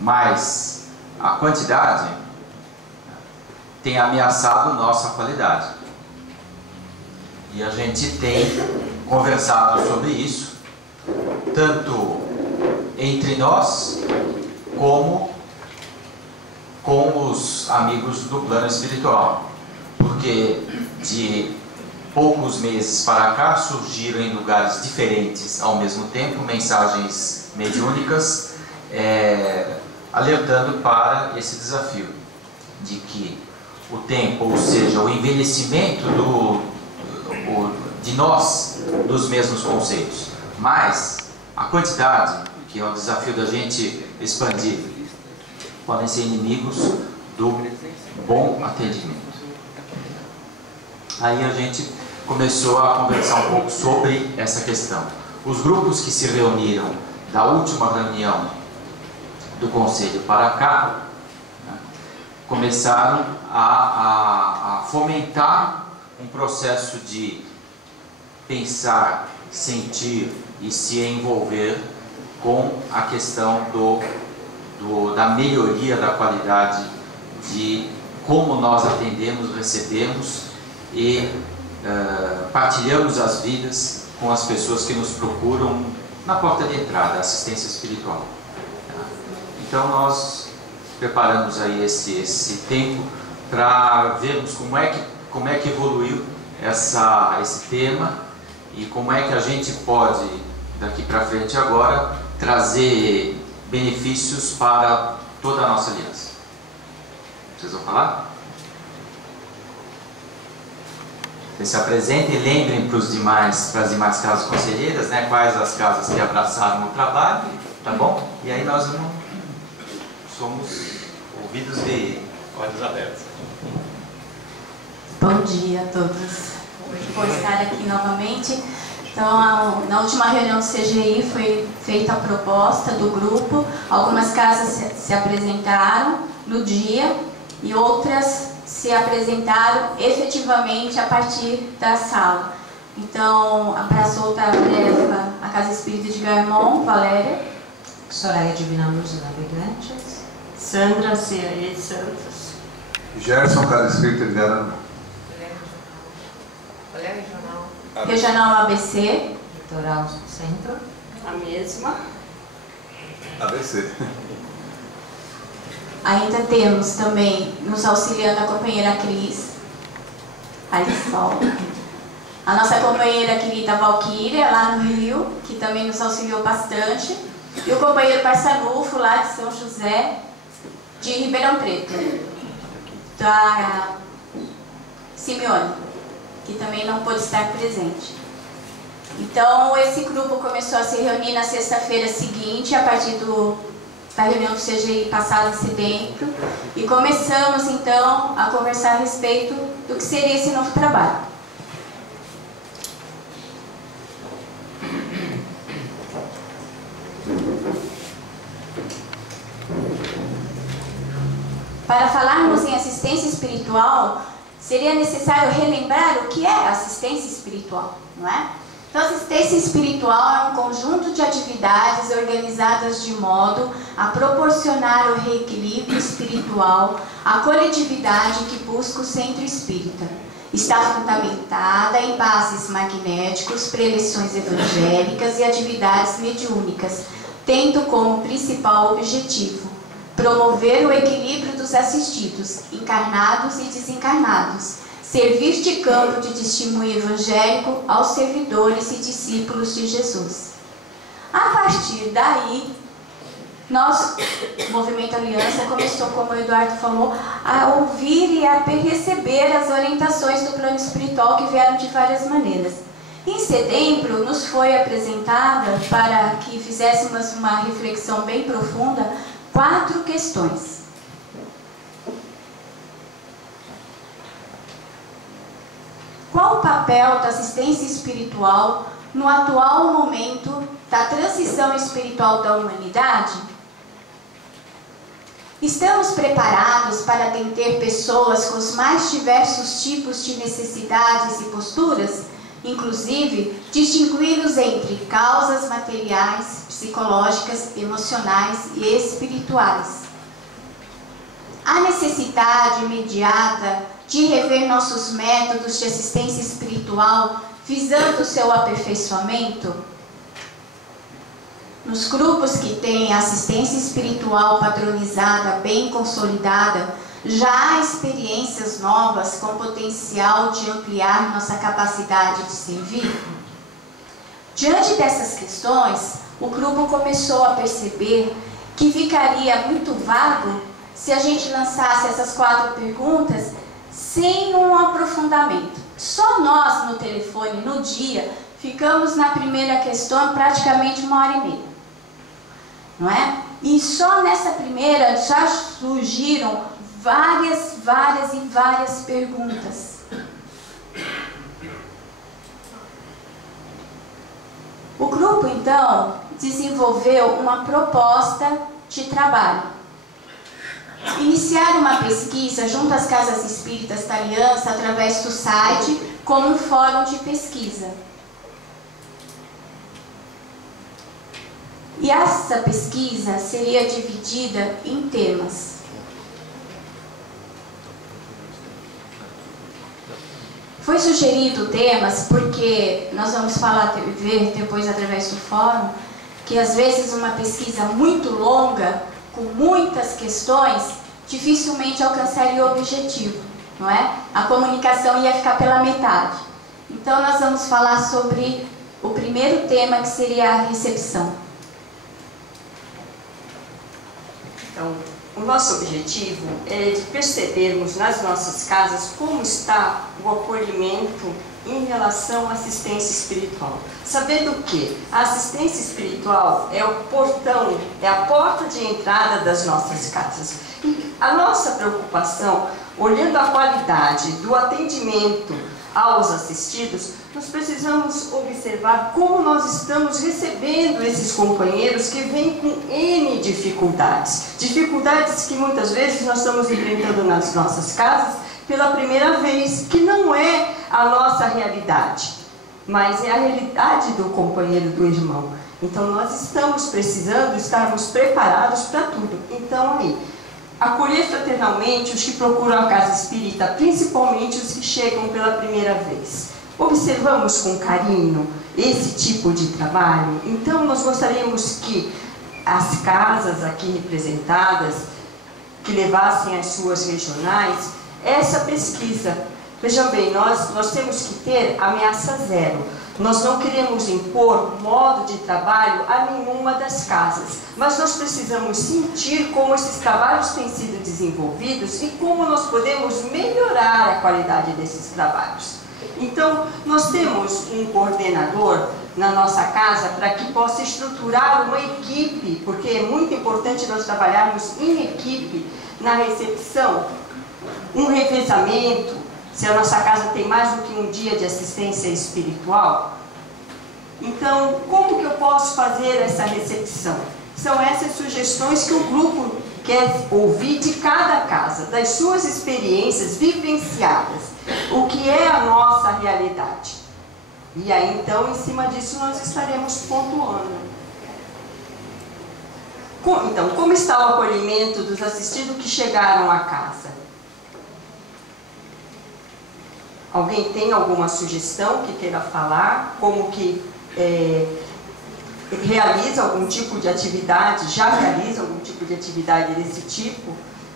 mas a quantidade tem ameaçado nossa qualidade. E a gente tem conversado sobre isso, tanto entre nós, como com os amigos do plano espiritual. Porque de poucos meses para cá surgiram em lugares diferentes ao mesmo tempo mensagens mediúnicas alertando para esse desafio de que o tempo, ou seja, o envelhecimento de nós dos mesmos conceitos, mas a quantidade, que é o desafio da gente expandir, podem ser inimigos do bom atendimento. Aí a gente começou a conversar um pouco sobre essa questão. Os grupos que se reuniram da última reunião do Conselho para cá, né, começaram a fomentar um processo de pensar, sentir e se envolver com a questão da melhoria da qualidade de como nós atendemos, recebemos e partilhamos as vidas com as pessoas que nos procuram na porta de entrada, assistência espiritual. Então nós preparamos aí esse tempo para vermos como é que evoluiu esse tema e como é que a gente pode, daqui para frente agora, trazer benefícios para toda a nossa aliança. Vocês vão falar? Vocês se apresentem e lembrem para as demais casas conselheiras, né, quais as casas que abraçaram o trabalho, tá bom? E aí nós somos ouvidos de olhos abertos. Bom dia a todos. Hoje vou estar aqui novamente. Então, na última reunião do CGI foi feita a proposta do grupo. Algumas casas se apresentaram no dia e outras se apresentaram efetivamente a partir da sala. Então, abraçou a Casa Espírita de Garmon, Valéria. Soraya Divina Luz dos Navegantes. Sandra C.A.E. Santos. Gerson, Casa Espírita de Garanhuns. Regional ABC. Litoral Centro. A mesma. ABC. Ainda temos também nos auxiliando a companheira Cris, Arisol, a nossa companheira querida Valquíria, lá no Rio, que também nos auxiliou bastante, e o companheiro Parçanufo, lá de São José, de Ribeirão Preto, da Simeone, que também não pôde estar presente. Então, esse grupo começou a se reunir na sexta-feira seguinte, a partir da reunião do CGI passada em setembro, e começamos então a conversar a respeito do que seria esse novo trabalho. Para falarmos em assistência espiritual, seria necessário relembrar o que é assistência espiritual, não é? Então, assistência espiritual é um conjunto de atividades organizadas de modo a proporcionar o reequilíbrio espiritual à coletividade que busca o centro espírita. Está fundamentada em bases magnéticos, preleções evangélicas e atividades mediúnicas, tendo como principal objetivo promover o equilíbrio dos assistidos, encarnados e desencarnados, servir de campo de testemunho evangélico aos servidores e discípulos de Jesus. A partir daí, o Movimento Aliança começou, como o Eduardo falou, a ouvir e a receber as orientações do plano espiritual que vieram de várias maneiras. Em setembro, nos foi apresentada, para que fizéssemos uma reflexão bem profunda, 4 questões. Qual o papel da assistência espiritual no atual momento da transição espiritual da humanidade? Estamos preparados para atender pessoas com os mais diversos tipos de necessidades e posturas, inclusive distingui-los entre causas materiais, psicológicas, emocionais e espirituais. Há necessidade imediata de rever nossos métodos de assistência espiritual visando o seu aperfeiçoamento? Nos grupos que têm assistência espiritual padronizada, bem consolidada, já há experiências novas com potencial de ampliar nossa capacidade de servir? Diante dessas questões, o grupo começou a perceber que ficaria muito vago se a gente lançasse essas 4 perguntas sem um aprofundamento. Só nós no telefone, no dia, ficamos na primeira questão praticamente 1h30. Não é? E só nessa primeira já surgiram várias perguntas. O grupo, então, desenvolveu uma proposta de trabalho. Iniciar uma pesquisa junto às Casas Espíritas da Aliança através do site como um fórum de pesquisa. E essa pesquisa seria dividida em temas. Foi sugerido temas porque nós vamos ver depois através do fórum que às vezes uma pesquisa muito longa, com muitas questões, dificilmente alcançaria o objetivo, não é? A comunicação ia ficar pela metade. Então nós vamos falar sobre o primeiro tema, que seria a recepção. Então, o nosso objetivo é de percebermos nas nossas casas como está o acolhimento em relação à assistência espiritual. Sabendo que a assistência espiritual é o portão, é a porta de entrada das nossas casas. E a nossa preocupação, olhando a qualidade do atendimento aos assistidos, nós precisamos observar como nós estamos recebendo esses companheiros que vêm com N dificuldades. Dificuldades que muitas vezes nós estamos enfrentando nas nossas casas pela primeira vez, que não é a nossa realidade, mas é a realidade do companheiro, do irmão. Então nós estamos precisando estarmos preparados para tudo. Então aí, acolher fraternalmente os que procuram a casa espírita, principalmente os que chegam pela primeira vez. Observamos com carinho esse tipo de trabalho. Então nós gostaríamos que as casas aqui representadas, que levassem as suas regionais, essa pesquisa. Vejam bem, nós temos que ter ameaça zero. Nós não queremos impor modo de trabalho a nenhuma das casas, mas nós precisamos sentir como esses trabalhos têm sido desenvolvidos e como nós podemos melhorar a qualidade desses trabalhos. Então, nós temos um coordenador na nossa casa para que possa estruturar uma equipe, porque é muito importante nós trabalharmos em equipe na recepção, um revezamento. Se a nossa casa tem mais do que um dia de assistência espiritual, então como que eu posso fazer essa recepção? São essas sugestões que o grupo quer ouvir de cada casa, das suas experiências vivenciadas, o que é a nossa realidade. E aí então, em cima disso, nós estaremos pontuando. Então, como está o acolhimento dos assistidos que chegaram à casa? Alguém tem alguma sugestão que queira falar? Como que realiza algum tipo de atividade, já realiza algum tipo de atividade desse tipo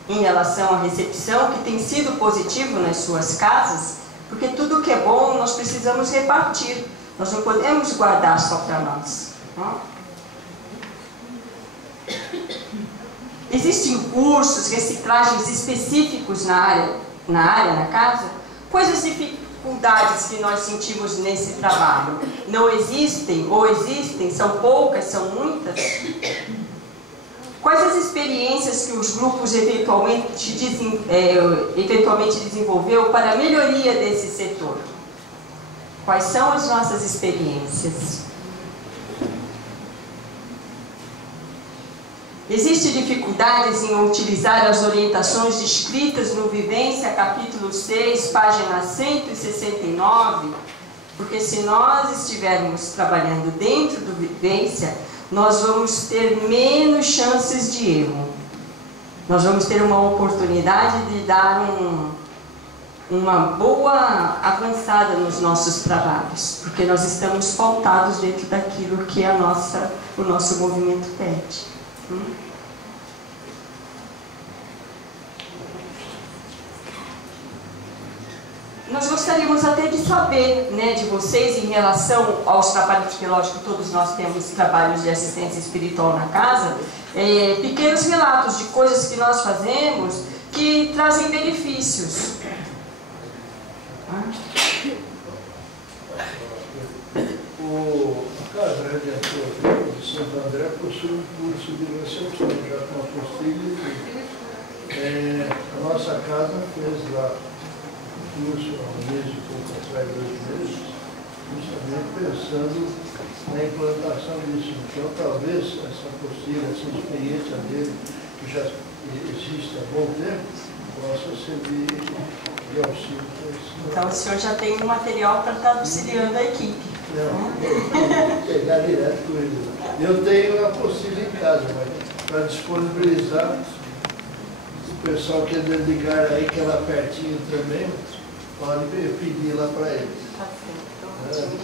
em relação à recepção, que tem sido positivo nas suas casas? Porque tudo que é bom nós precisamos repartir, nós não podemos guardar só para nós. Não? Existem cursos, reciclagens específicos na casa? Quais as dificuldades que nós sentimos nesse trabalho? Não existem ou existem? São poucas? São muitas? Quais as experiências que os grupos eventualmente desenvolveu para a melhoria desse setor? Quais são as nossas experiências? Existem dificuldades em utilizar as orientações descritas no Vivência, capítulo 6, página 169? Porque se nós estivermos trabalhando dentro do vivência, nós vamos ter menos chances de erro. Nós vamos ter uma oportunidade de dar uma boa avançada nos nossos trabalhos, porque nós estamos pautados dentro daquilo que o nosso movimento pede. Nós gostaríamos até de saber, né, de vocês em relação aos trabalhos, porque lógico todos nós temos trabalhos de assistência espiritual na casa, pequenos relatos de coisas que nós fazemos que trazem benefícios. A Casa Redentor de Santo André possui um curso de recepção, já com apostila e a nossa casa fez lá curso há um mês e pouco atrás, 2 meses, justamente pensando na implantação disso. Então, talvez essa apostila, essa experiência dele, que já existe há bom tempo, possa servir de auxílio para isso. Então, o senhor já tem um material para estar auxiliando a equipe. Não, pegar direto com ele. Eu tenho a apostila em casa, mas para disponibilizar, o pessoal que ligar aí, que é lá pertinho também, pode pedir lá para ele. Tá certo.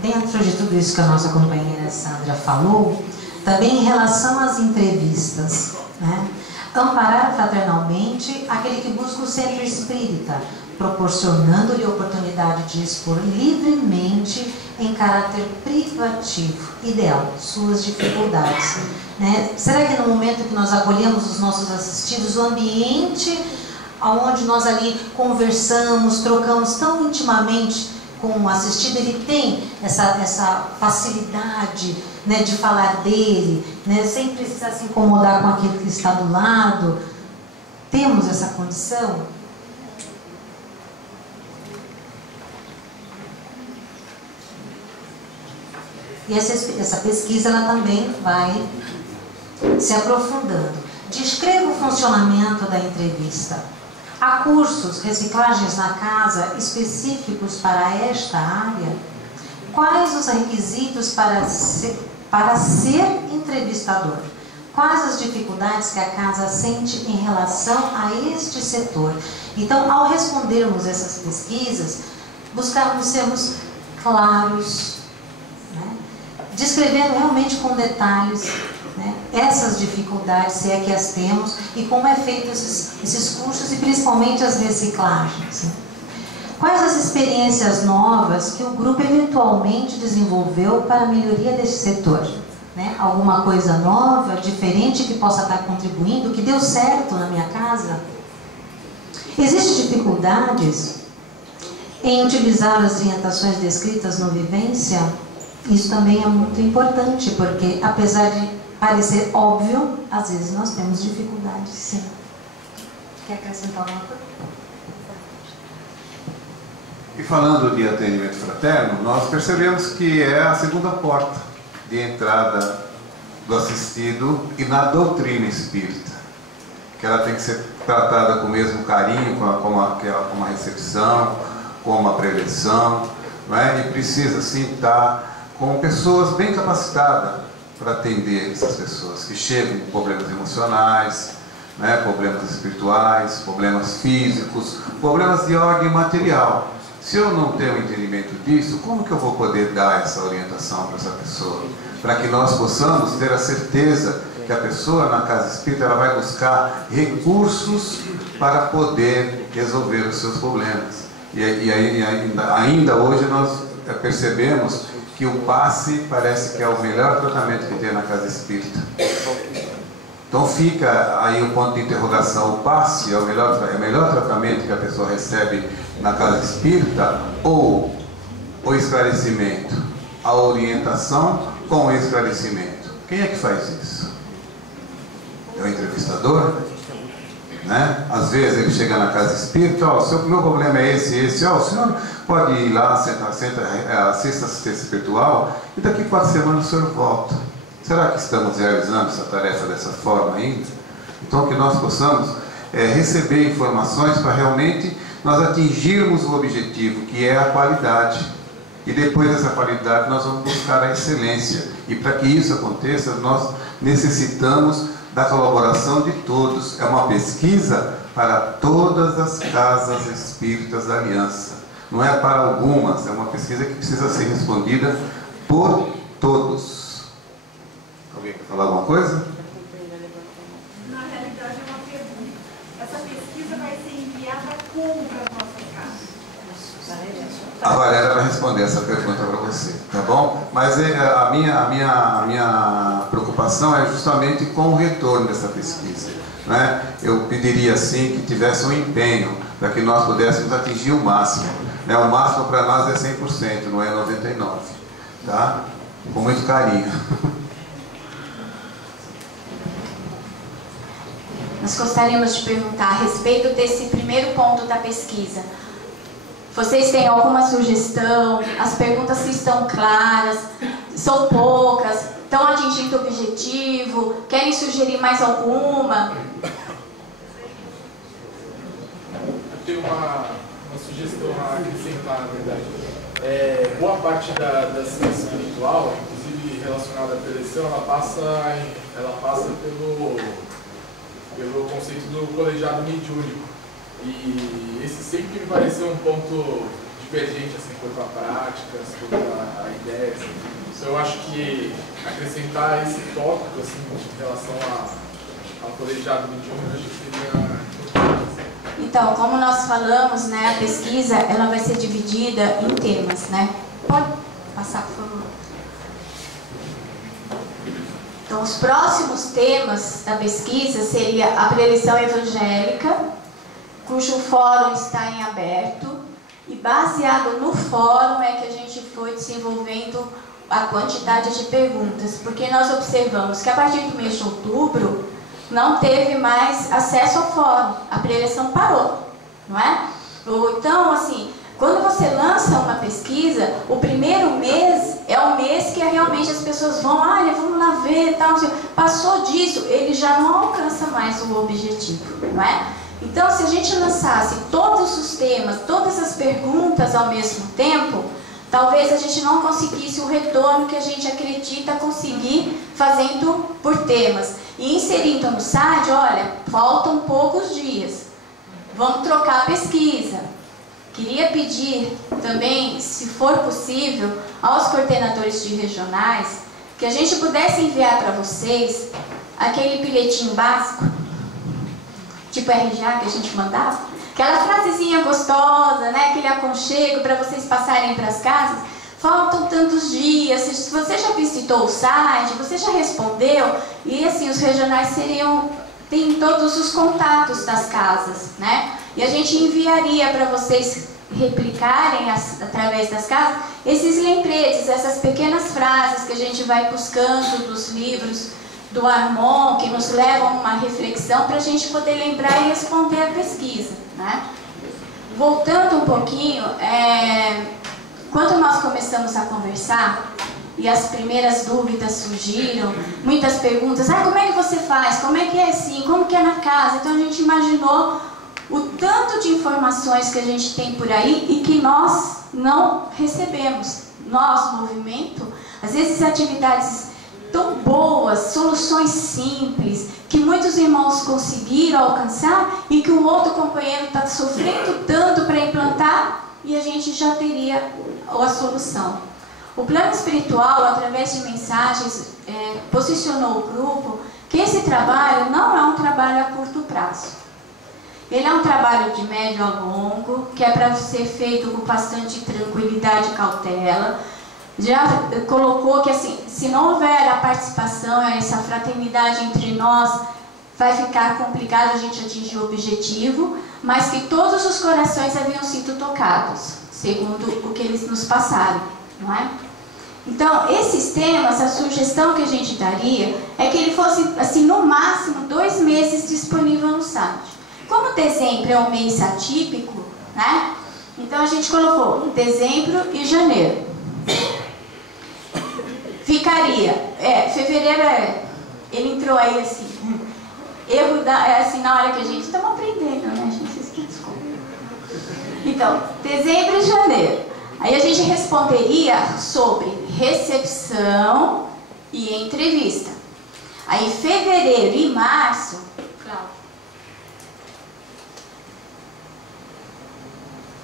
Dentro de tudo isso que a nossa companheira Sandra falou, também em relação às entrevistas, né? Amparar fraternalmente aquele que busca o centro espírita, proporcionando-lhe a oportunidade de expor livremente, em caráter privativo, ideal, suas dificuldades. Né? Será que no momento que nós acolhemos os nossos assistidos, o ambiente onde nós ali conversamos, trocamos tão intimamente com o assistido, ele tem essa facilidade, né, de falar dele, né, sem precisar se incomodar com aquilo que está do lado? Temos essa condição? E essa pesquisa ela também vai se aprofundando. Descreva o funcionamento da entrevista. Há cursos, reciclagens na casa específicos para esta área? Quais os requisitos para ser entrevistador? Quais as dificuldades que a casa sente em relação a este setor? Então, ao respondermos essas pesquisas, buscarmos sermos claros, né? Descrevendo realmente com detalhes, né, essas dificuldades, se é que as temos, e como é feito esses cursos e principalmente as reciclagens. Né? Quais as experiências novas que o grupo eventualmente desenvolveu para a melhoria desse setor? Né? Alguma coisa nova, diferente, que possa estar contribuindo, que deu certo na minha casa? Existem dificuldades em utilizar as orientações descritas no Vivência? Isso também é muito importante, porque apesar de parecer óbvio, às vezes nós temos dificuldades, sim. Quer acrescentar alguma coisa? E falando de atendimento fraterno, nós percebemos que é a segunda porta de entrada do assistido e na doutrina espírita, que ela tem que ser tratada com o mesmo carinho, como a recepção, como a prevenção, não é? E precisa sim estar com pessoas bem capacitadas para atender essas pessoas que chegam com problemas emocionais, né, problemas espirituais, problemas físicos, problemas de ordem material. Se eu não tenho entendimento disso, como que eu vou poder dar essa orientação para essa pessoa? Para que nós possamos ter a certeza que a pessoa na casa espírita ela vai buscar recursos para poder resolver os seus problemas. Ainda hoje nós percebemos que o passe parece que é o melhor tratamento que tem na casa espírita. Então fica aí o ponto de interrogação: o passe é o melhor tratamento que a pessoa recebe na casa espírita, ou o esclarecimento, a orientação com o esclarecimento? Quem é que faz isso? É o entrevistador? Né? Às vezes ele chega na casa espírita: o meu problema é esse, o senhor pode ir lá, assista assistência espiritual e daqui 4 semanas o senhor volta. Será que estamos realizando essa tarefa dessa forma ainda? Então que nós possamos receber informações para realmente nós atingirmos o objetivo, que é a qualidade. E depois dessa qualidade nós vamos buscar a excelência. E para que isso aconteça, nós necessitamos da colaboração de todos. É uma pesquisa para todas as casas espíritas da Aliança. Não é para algumas, é uma pesquisa que precisa ser respondida por todos. Alguém quer falar alguma coisa? Na realidade é uma pergunta. Essa pesquisa vai ser enviada como para as nossas casas? A Valéria vai responder essa pergunta para você, tá bom? Mas a minha preocupação é justamente com o retorno dessa pesquisa, né? Eu pediria, sim, que tivesse um empenho para que nós pudéssemos atingir o máximo, né? O máximo para nós é 100%, não é 99%, tá? Com muito carinho. Nós gostaríamos de perguntar a respeito desse primeiro ponto da pesquisa. Vocês têm alguma sugestão? As perguntas se estão claras? São poucas? Estão atingindo o objetivo? Querem sugerir mais alguma? Eu tenho uma sugestão a acrescentar, na verdade. Boa parte da ciência espiritual, inclusive relacionada à preleção, ela passa pelo conceito do colegiado mediúnico. E esse sempre me pareceu um ponto divergente assim, quanto à prática, quanto à ideia. Assim. Então eu acho que acrescentar esse tópico assim, em relação ao colegiado mediúnico, acho que seria importante. Assim. Então, como nós falamos, né, a pesquisa ela vai ser dividida em temas, né? Pode passar, por favor. Então, os próximos temas da pesquisa seria a preleção evangélica, cujo fórum está em aberto, e baseado no fórum é que a gente foi desenvolvendo a quantidade de perguntas, porque nós observamos que a partir do mês de outubro não teve mais acesso ao fórum, a preleção parou, não é? Então, assim, quando você lança uma pesquisa, o primeiro mês é o mês que realmente as pessoas vão, vamos lá ver, tal, passou disso, ele já não alcança mais o objetivo, não é? Então, se a gente lançasse todos os temas, todas as perguntas ao mesmo tempo, talvez a gente não conseguisse o retorno que a gente acredita conseguir fazendo por temas. E inserindo no site, olha, faltam poucos dias, vamos trocar a pesquisa. Queria pedir também, se for possível, aos coordenadores de regionais, que a gente pudesse enviar para vocês aquele bilhetinho básico, tipo RJ que a gente mandava, aquela frasezinha gostosa, né? Aquele aconchego para vocês passarem para as casas. Faltam tantos dias, se você já visitou o site, você já respondeu, e assim, os regionais tem todos os contatos das casas, né? E a gente enviaria para vocês replicarem através das casas esses lembretes, essas pequenas frases que a gente vai buscando dos livros do Armon, que nos levam a uma reflexão para a gente poder lembrar e responder a pesquisa, né? Voltando um pouquinho, quando nós começamos a conversar e as primeiras dúvidas surgiram, muitas perguntas, como é que você faz? Como é que é assim? Como que é na casa? Então a gente imaginou o tanto de informações que a gente tem por aí e que nós não recebemos. Nós, movimento, às vezes atividades tão boas, soluções simples, que muitos irmãos conseguiram alcançar e que o outro companheiro está sofrendo tanto para implantar e a gente já teria a solução. O plano espiritual, através de mensagens, posicionou o grupo que esse trabalho não é um trabalho a curto prazo. Ele é um trabalho de médio a longo, que é para ser feito com bastante tranquilidade e cautela. Já colocou que assim, se não houver a participação, essa fraternidade entre nós, vai ficar complicado a gente atingir o objetivo, mas que todos os corações haviam sido tocados, segundo o que eles nos passaram, não é? Então, esses temas, a sugestão que a gente daria é que ele fosse, assim, no máximo 2 meses disponível no site. Como dezembro é um mês atípico, né? Então a gente colocou dezembro e janeiro. Ficaria, fevereiro ele entrou aí assim, erro assim, na hora que a gente estamos aprendendo, né, gente? Vocês que desculpem. Então, dezembro e janeiro. Aí a gente responderia sobre recepção e entrevista. Aí fevereiro e março,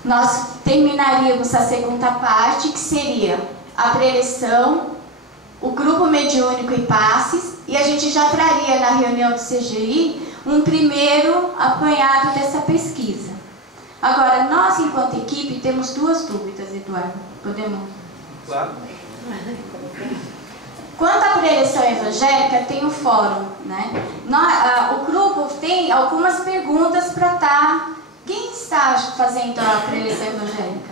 nós terminaríamos a segunda parte, que seria a preleção, o grupo mediúnico e passes, e a gente já traria na reunião do CGI um primeiro apanhado dessa pesquisa. Agora, nós, enquanto equipe, temos duas dúvidas, Eduardo. Podemos? Claro. Quanto à preleção evangélica, tem o fórum, né? O grupo tem algumas perguntas para estar... Quem está fazendo a preleção evangélica?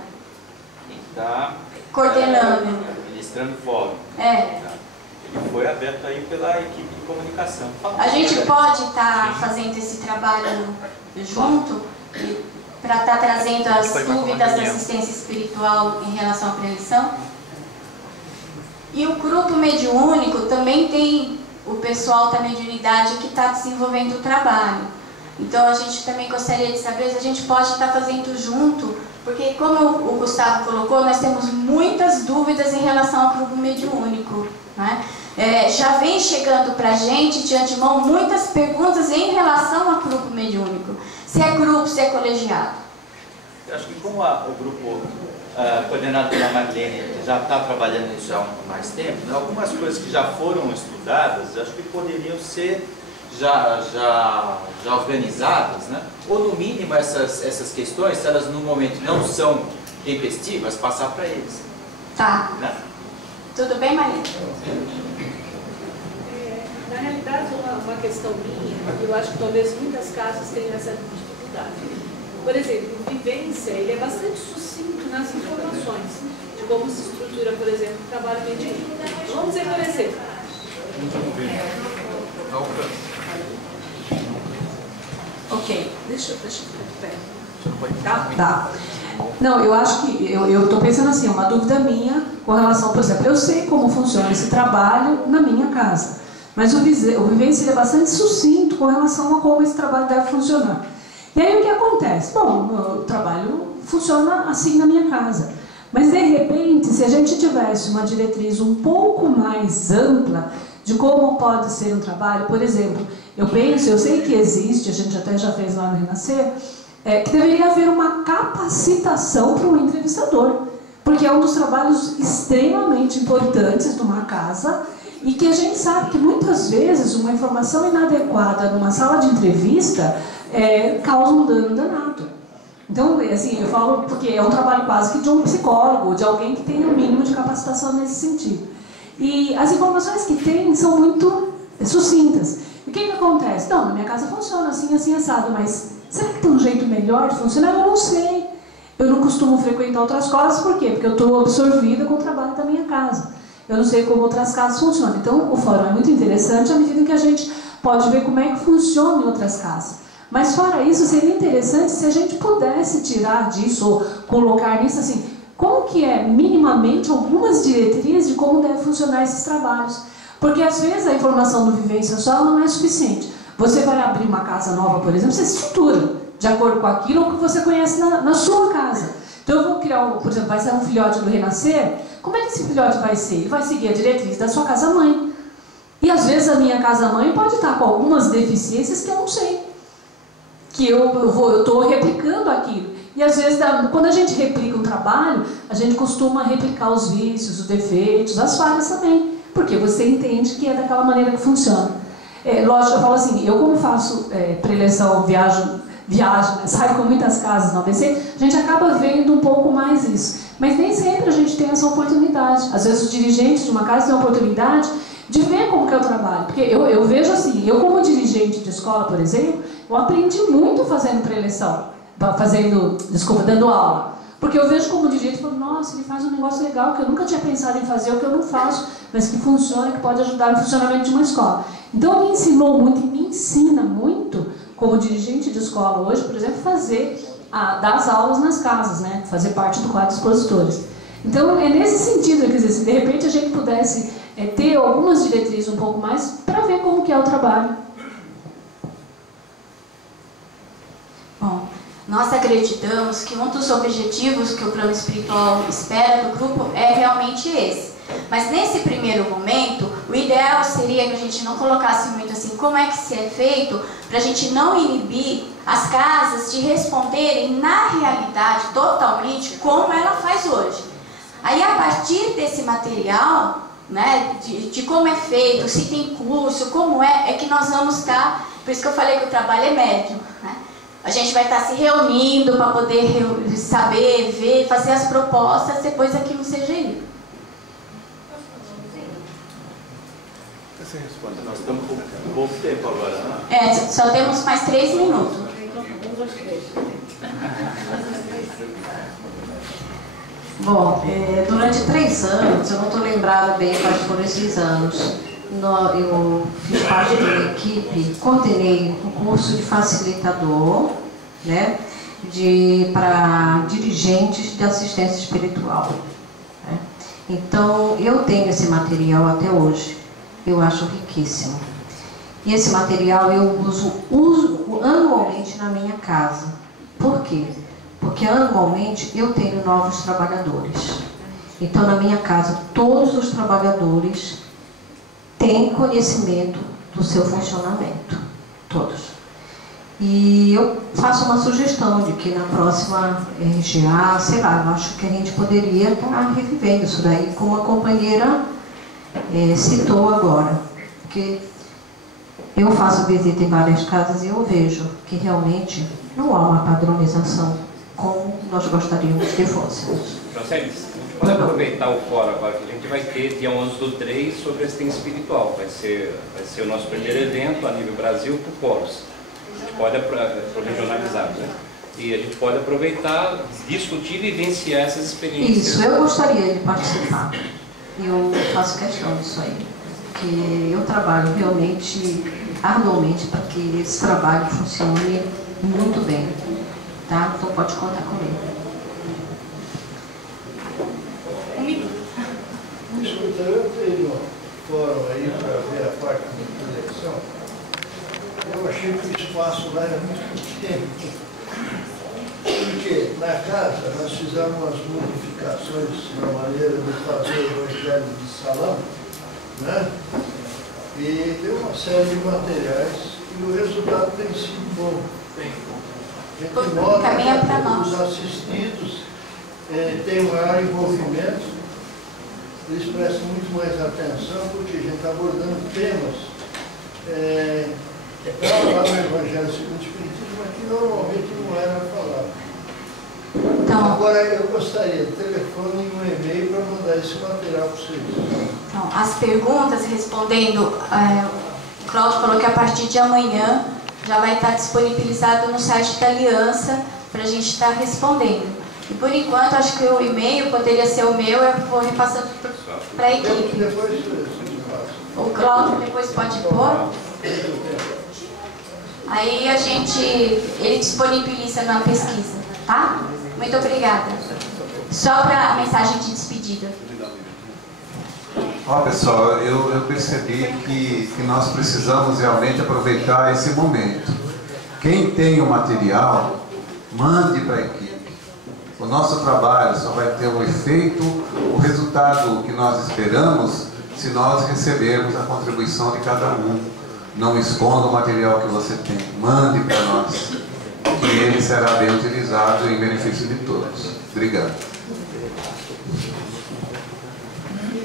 Quem está coordenando. Ministrando o fórum. É. Ele foi aberto aí pela equipe de comunicação. A gente pode estar fazendo esse trabalho junto para estar trazendo as dúvidas da assistência espiritual em relação à preleção? E o grupo mediúnico também tem o pessoal da mediunidade que está desenvolvendo o trabalho. Então a gente também gostaria de saber se a gente pode estar fazendo junto, porque como o Gustavo colocou, nós temos muitas dúvidas em relação ao grupo mediúnico, né? Já vem chegando para a gente de antemão muitas perguntas em relação ao grupo mediúnico. Se é grupo, se é colegiado. Eu acho que como o grupo coordenado pela Marlene já está trabalhando nisso há mais tempo, né, algumas coisas que já foram estudadas, eu acho que poderiam ser já organizadas, né? Ou no mínimo essas questões, se elas no momento não são tempestivas, passar para eles. Tá. Né? Tudo bem, Maria? Na realidade, uma questão minha, eu acho que talvez muitas casas tenham essa dificuldade. Por exemplo, o Vivência, ele é bastante sucinto nas informações de como se estrutura, por exemplo, o trabalho mediúnico. Vamos dizer, por exemplo. Ok, deixa eu ficar de pé. Tá. Não, eu acho que, eu estou pensando assim, uma dúvida minha com relação, por exemplo, eu sei como funciona esse trabalho na minha casa, mas o Vivência é bastante sucinto com relação a como esse trabalho deve funcionar. E aí o que acontece? Bom, o trabalho funciona assim na minha casa, mas de repente, se a gente tivesse uma diretriz um pouco mais ampla de como pode ser um trabalho, por exemplo, eu sei que existe, a gente até já fez lá no Renascer, que deveria haver uma capacitação para o entrevistador, porque é um dos trabalhos extremamente importantes de uma casa e que a gente sabe que muitas vezes uma informação inadequada numa sala de entrevista causa um dano danado. Então, assim, eu falo porque é um trabalho quase que de um psicólogo, de alguém que tenha o mínimo de capacitação nesse sentido. E as informações que tem são muito sucintas. E o que acontece? Não, na minha casa funciona assim, assim, assado, mas será que tem um jeito melhor de funcionar? Eu não sei. Eu não costumo frequentar outras casas, por quê? Porque eu estou absorvida com o trabalho da minha casa. Eu não sei como outras casas funcionam. Então, o fórum é muito interessante à medida que a gente pode ver como é que funciona em outras casas. Mas, fora isso, seria interessante se a gente pudesse tirar disso, ou colocar nisso, assim, como que é minimamente algumas diretrizes de como deve funcionar esses trabalhos. Porque, às vezes, a informação do Vivência só não é suficiente. Você vai abrir uma casa nova, por exemplo, você estrutura de acordo com aquilo que você conhece na sua casa. Então, eu vou criar, por exemplo, vai ser um filhote do Renascer. Como é que esse filhote vai ser? Ele vai seguir a diretriz da sua casa-mãe. E, às vezes, a minha casa-mãe pode estar com algumas deficiências que eu não sei. Que eu estou replicando aquilo. E, às vezes, quando a gente replica um trabalho, a gente costuma replicar os vícios, os defeitos, as falhas também. Porque você entende que é daquela maneira que funciona. Lógico, eu falo assim, eu como faço preleção, viajo, saio com muitas casas no ABC, a gente acaba vendo um pouco mais isso. Mas nem sempre a gente tem essa oportunidade. Às vezes os dirigentes de uma casa têm a oportunidade de ver como que é o trabalho. Porque eu vejo assim, eu como dirigente de escola, por exemplo, eu aprendi muito fazendo preleção, dando aula. Porque eu vejo como dirigente e falo, nossa, ele faz um negócio legal que eu nunca tinha pensado em fazer, o que eu não faço, mas que funciona, que pode ajudar no funcionamento de uma escola. Então me ensinou muito e me ensina muito, como dirigente de escola hoje, por exemplo, dar as aulas nas casas, né? Fazer parte do quadro de expositores. Então é nesse sentido, quer dizer, se de repente a gente pudesse ter algumas diretrizes um pouco mais, para ver como que é o trabalho. nós acreditamos que um dos objetivos que o plano espiritual espera do grupo é realmente esse. Mas nesse primeiro momento, o ideal seria que a gente não colocasse muito assim, como é que isso é feito, para a gente não inibir as casas de responderem na realidade, totalmente, como ela faz hoje. Aí, a partir desse material, né, de como é feito, se tem curso, como é que nós vamos estar, por isso que eu falei que o trabalho é médio, né? A gente vai estar se reunindo para poder saber, ver, fazer as propostas depois aqui no CGI. Nós estamos com pouco tempo agora, né? Só temos mais 3 minutos. Bom, durante 3 anos, eu não estou lembrada bem quais foram esses anos, eu fiz parte de uma equipe, coordenei um curso de facilitador, né, para dirigentes de assistência espiritual. Né? Então, eu tenho esse material até hoje, eu acho riquíssimo. E esse material eu uso anualmente na minha casa. Por quê? Porque anualmente eu tenho novos trabalhadores. Então, na minha casa, todos os trabalhadores têm conhecimento do seu funcionamento. Todos. E eu faço uma sugestão de que na próxima RGA, sei lá, eu acho que a gente poderia estar revivendo isso daí, como a companheira citou agora. Porque eu faço visita em várias casas e eu vejo que realmente não há uma padronização como nós gostaríamos que fôssemos. Francine, pode aproveitar o fórum agora, que a gente vai ter dia 11/3 sobre assistência espiritual. Vai ser o nosso primeiro evento a nível Brasil por polos. A gente pode regionalizar, né? E a gente pode aproveitar, discutir e vivenciar essas experiências. Isso, eu gostaria de participar. Eu faço questão disso aí. Porque eu trabalho realmente arduamente para que esse trabalho funcione muito bem. Tá? Então pode contar comigo. Escuta, eu tenho um fórum aí para ver a parte da eleição. Eu achei que o espaço lá era muito pequeno. Porque na casa nós fizemos umas modificações na maneira de fazer o evangelho de salão, né? E deu uma série de materiais e o resultado tem sido bom. A gente nota que os assistidos têm um maior envolvimento, eles prestam muito mais atenção, porque a gente está abordando temas para falar no Evangelho segundo o Espiritismo, mas que normalmente não era falado. Então, agora eu gostaria de telefone e um e-mail para mandar esse material para vocês. Então, as perguntas, respondendo, o Cláudio falou que a partir de amanhã já vai estar disponibilizado no site da Aliança para a gente estar respondendo. E por enquanto, acho que o e-mail poderia ser o meu, eu vou repassando para a equipe. O Cláudio depois pode pôr. Aí ele disponibiliza na pesquisa, tá? Muito obrigada. Só para a mensagem de despedida. Ó, pessoal, eu percebi que nós precisamos realmente aproveitar esse momento. Quem tem o material, mande para a equipe. O nosso trabalho só vai ter um efeito, o resultado que nós esperamos, se nós recebermos a contribuição de cada um. Não esconda o material que você tem, mande para nós, que ele será bem utilizado em benefício de todos. Obrigado.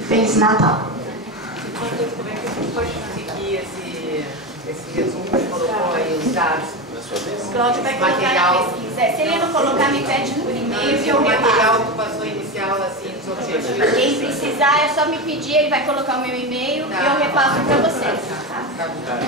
Feliz Natal. Como é que a gente pode conseguir esse resumo que colocou aí, os dados? O Cláudio vai colocar na pesquisa. Se ele não colocar, me pede por e-mail que eu repasso. O material que passou inicial, assim, dos objetivos. Quem precisar é só me pedir, ele vai colocar o meu e-mail e eu repasso para vocês. Tá.